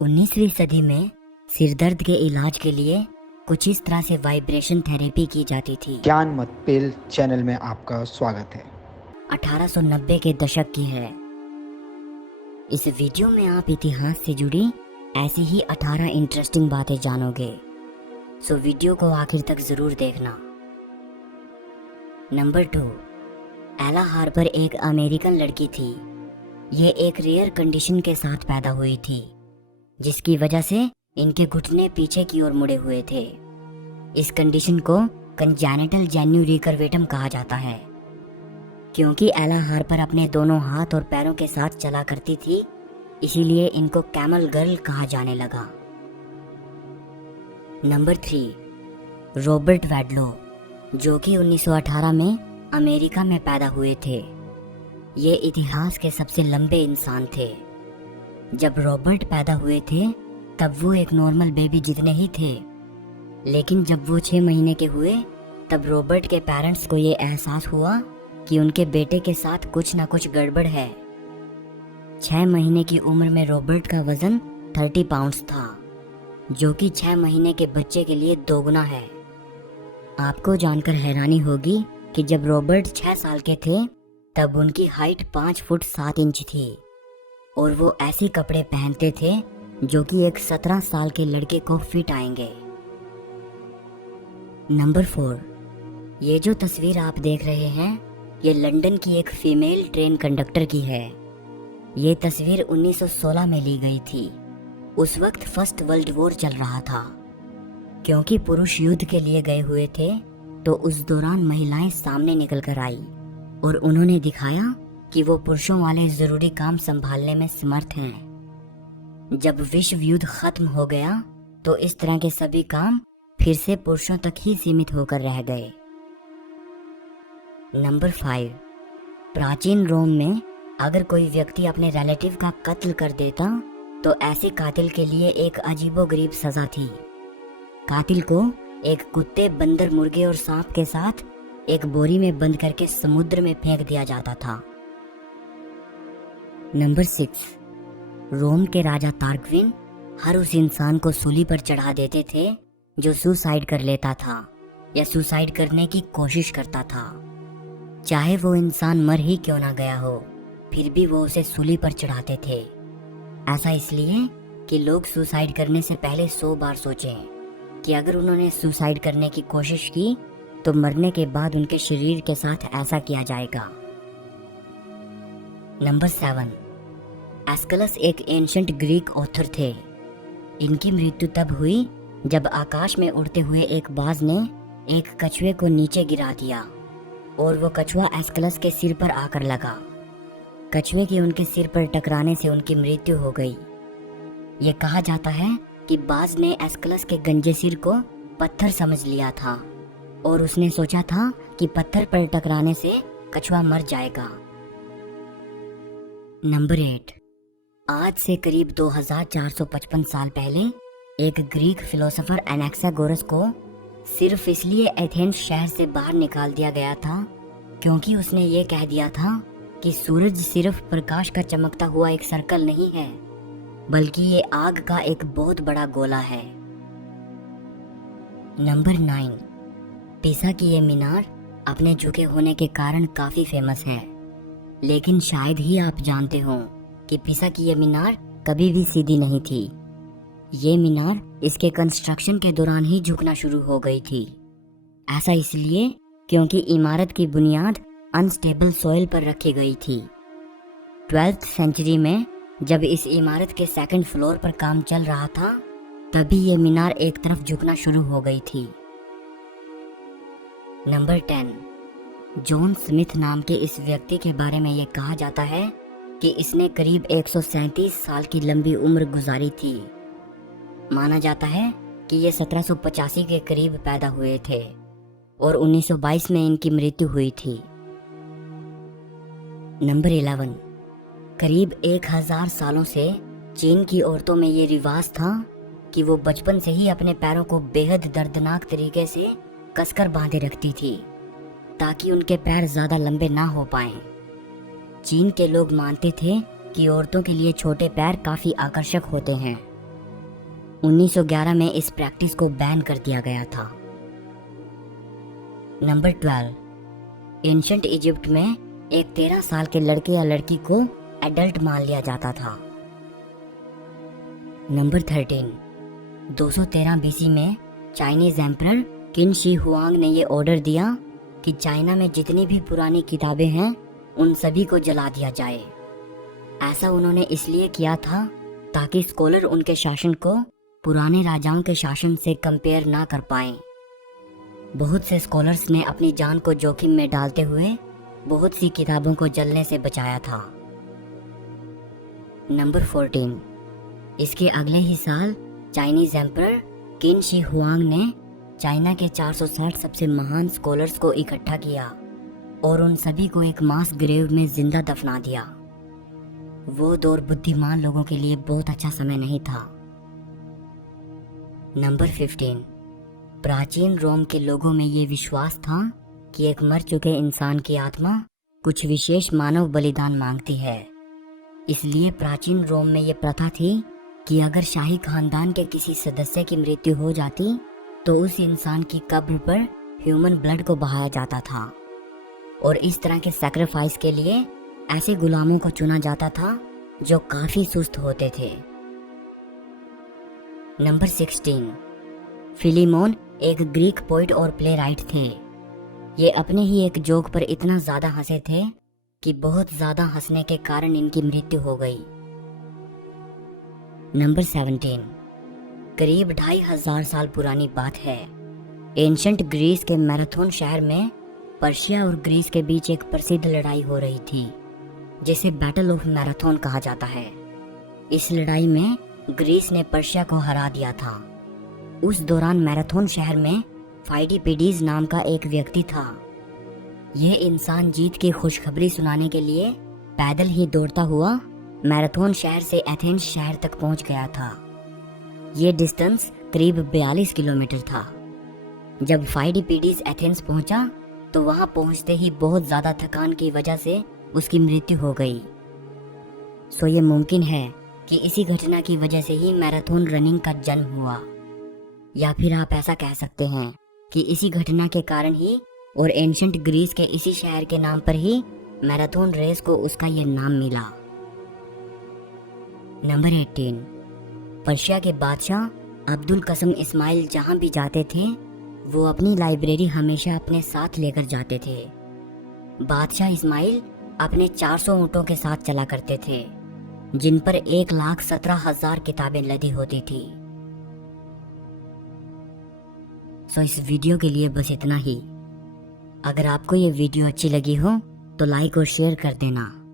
19वीं सदी में सिरदर्द के इलाज के लिए कुछ इस तरह से वाइब्रेशन थेरेपी की जाती थी। ज्ञान मत पेल चैनल में आपका स्वागत है। 1890 के दशक की है। इस वीडियो में आप इतिहास से जुड़ी ऐसी ही 18 इंटरेस्टिंग बातें जानोगे, सो वीडियो को आखिर तक जरूर देखना। नंबर 2, एला हार्पर एक अमेरिकन लड़की थी। ये एक रेयर कंडीशन के साथ पैदा हुई थी, जिसकी वजह से इनके घुटने पीछे की ओर मुड़े हुए थे। इस कंडीशन को कंजेनिटल जेन्यू रिकर्वेटम कहा जाता है। क्योंकि एला हार्पर अपने दोनों हाथ और पैरों के साथ चला करती थी, इसीलिए इनको कैमल गर्ल कहा जाने लगा। नंबर 3, रॉबर्ट वैडलो, जो कि 1918 में अमेरिका में पैदा हुए थे। ये इतिहास के सबसे लंबे इंसान थे। जब रॉबर्ट पैदा हुए थे तब वो एक नॉर्मल बेबी जितने ही थे, लेकिन जब वो 6 महीने के हुए तब रॉबर्ट के पेरेंट्स को ये एहसास हुआ कि उनके बेटे के साथ कुछ ना कुछ गड़बड़ है। 6 महीने की उम्र में रॉबर्ट का वजन 30 पाउंड्स था, जो कि 6 महीने के बच्चे के लिए दोगुना है। आपको जानकर हैरानी होगी कि जब रॉबर्ट 6 साल के थे तब उनकी हाइट 5 फुट 7 इंच थी और वो ऐसे कपड़े पहनते थे जो कि एक 17 साल के लड़के को फिट आएंगे। नंबर 4, ये जो तस्वीर आप देख रहे हैं ये लंदन की एक फीमेल ट्रेन कंडक्टर की है। ये तस्वीर 1916 में ली गई थी। उस वक्त फर्स्ट वर्ल्ड वॉर चल रहा था। क्योंकि पुरुष युद्ध के लिए गए हुए थे तो उस दौरान महिलाएं सामने निकल कर आई और उन्होंने दिखाया कि वो पुरुषों वाले जरूरी काम संभालने में समर्थ हैं। जब विश्व युद्ध खत्म हो गया तो इस तरह के सभी काम फिर से पुरुषों तक ही सीमित होकर रह गए। नंबर 5, प्राचीन रोम में अगर कोई व्यक्ति अपने रिलेटिव का कत्ल कर देता तो ऐसे कातिल के लिए एक अजीबोगरीब सजा थी। कातिल को एक कुत्ते, बंदर, मुर्गे और सांप के साथ एक बोरी में बंद करके समुद्र में फेंक दिया जाता था। नंबर 6, रोम के राजा तार्क्विन हर उस इंसान को सूली पर चढ़ा देते थे जो सुसाइड कर लेता था या सुसाइड करने की कोशिश करता था। चाहे वो इंसान मर ही क्यों ना गया हो, फिर भी वो उसे सूली पर चढ़ाते थे। ऐसा इसलिए कि लोग सुसाइड करने से पहले 100 बार सोचें कि अगर उन्होंने सुसाइड करने की कोशिश की तो मरने के बाद उनके शरीर के साथ ऐसा किया जाएगा। नंबर 7, एस्कलस एक एंशंट ग्रीक ऑथर थे। इनकी मृत्यु तब हुई जब आकाश में उड़ते हुए एक बाज ने एक कछुए को नीचे गिरा दिया और वो कछुआ एस्कलस के सिर पर आकर लगा। कछुए के उनके सिर पर टकराने से उनकी मृत्यु हो गई। ये कहा जाता है कि बाज ने एस्कलस के गंजे सिर को पत्थर समझ लिया था और उसने सोचा था कि पत्थर पर टकराने से कछुआ मर जाएगा। नंबर 8, आज से करीब 2455 साल पहले एक ग्रीक फिलोसोफर एनाक्सागोरस को सिर्फ इसलिए एथेंस शहर से बाहर निकाल दिया गया था क्योंकि उसने ये कह दिया था कि सूरज सिर्फ प्रकाश का चमकता हुआ एक सर्कल नहीं है, बल्कि ये आग का एक बहुत बड़ा गोला है। नंबर 9, पिसा की ये मीनार अपने झुके होने के कारण काफी फेमस है, लेकिन शायद ही आप जानते हो कि पिसा की ये मीनार कभी भी सीधी नहीं थी। ये मीनार इसके कंस्ट्रक्शन के दौरान ही झुकना शुरू हो गई थी। ऐसा इसलिए क्योंकि इमारत की बुनियाद अनस्टेबल सॉइल पर रखी गई थी। 12th सेंचुरी में जब इस इमारत के 2nd फ्लोर पर काम चल रहा था तभी ये मीनार एक तरफ झुकना शुरू हो गई थी। नंबर 10, जॉन स्मिथ नाम के इस व्यक्ति के बारे में ये कहा जाता है कि इसने करीब 137 साल की लंबी उम्र गुजारी थी। माना जाता है कि ये 1785 के करीब पैदा हुए थे और 1922 में इनकी मृत्यु हुई थी। नंबर 11, करीब 1000 सालों से चीन की औरतों में ये रिवाज था कि वो बचपन से ही अपने पैरों को बेहद दर्दनाक तरीके से कसकर बांधे रखती थी ताकि उनके पैर ज्यादा लंबे ना हो पाएं। चीन के लोग मानते थे कि औरतों के लिए छोटे पैर काफी आकर्षक होते हैं 1911 में इस प्रैक्टिस को बैन कर दिया गया था। नंबर 12, एंशंट इजिप्ट में एक 13 साल के लड़के या लड़की को एडल्ट मान लिया जाता था। नंबर 13, 213 बीसी में चाइनीज एम्परर किन शी हुआंग ने ये ऑर्डर दिया कि चाइना में जितनी भी पुरानी किताबें हैं उन सभी को जला दिया जाए। ऐसा उन्होंने इसलिए किया था ताकि स्कॉलर उनके शासन को पुराने राजाओं के शासन से कंपेयर ना कर पाएं। बहुत से स्कॉलर्स ने अपनी जान को जोखिम में डालते हुए बहुत सी किताबों को जलने से बचाया था। नंबर 14, इसके अगले ही साल चाइनीज एम्परर किन शी हुआंग ने चाइना के 460 सबसे महान स्कॉलर्स को इकट्ठा किया और उन सभी को एक मास ग्रेव में जिंदा दफना दिया। वो दौर बुद्धिमान लोगों के लिए बहुत अच्छा समय नहीं था। नंबर 15, प्राचीन रोम के लोगों में ये विश्वास था कि एक मर चुके इंसान की आत्मा कुछ विशेष मानव बलिदान मांगती है। इसलिए प्राचीन रोम में ये प्रथा थी कि अगर शाही खानदान के किसी सदस्य की मृत्यु हो जाती तो उस इंसान की कब्र पर ह्यूमन ब्लड को बहाया जाता था और इस तरह के सैक्रिफाइस के लिए ऐसे गुलामों को चुना जाता था जो काफी सुस्त होते थे। नंबर 16, फिलीमोन एक ग्रीक पोइट और प्ले राइट थे। ये अपने ही एक जोक पर इतना ज्यादा हंसे थे कि बहुत ज्यादा हंसने के कारण इनकी मृत्यु हो गई। नंबर 17, करीब 2500 साल पुरानी बात है। एंशंट ग्रीस के मैराथन शहर में पर्शिया और ग्रीस के बीच एक प्रसिद्ध लड़ाई हो रही थी जिसे बैटल ऑफ मैराथन कहा जाता है। इस लड़ाई में ग्रीस ने पर्शिया को हरा दिया था। उस दौरान मैराथन शहर में फाइडिपिडीज नाम का एक व्यक्ति था। यह इंसान जीत की खुशखबरी सुनाने के लिए पैदल ही दौड़ता हुआ मैराथन शहर से एथेंस शहर तक पहुंच गया था। ये डिस्टेंस करीब 42 किलोमीटर था। जब फाइडिपिडीज एथेंस पहुंचा तो वहां पहुंचते ही बहुत ज्यादा थकान की वजह से उसकी मृत्यु हो गई। सो ये मुमकिन है कि इसी घटना की वजह से ही मैराथन रनिंग का जन्म हुआ, या फिर आप ऐसा कह सकते हैं कि इसी घटना के कारण ही और एंशंट ग्रीस के इसी शहर के नाम पर ही मैराथन रेस को उसका यह नाम मिला। नंबर 18, पर्शिया के बादशाह अब्दुल कसम इस्माइल जहां भी जाते थे वो अपनी लाइब्रेरी हमेशा अपने साथ लेकर जाते थे। बादशाह इस्माइल अपने 400 ऊँटों के साथ चला करते थे जिन पर 1,17,000 किताबें लदी होती थी। सो इस वीडियो के लिए बस इतना ही। अगर आपको ये वीडियो अच्छी लगी हो तो लाइक और शेयर कर देना।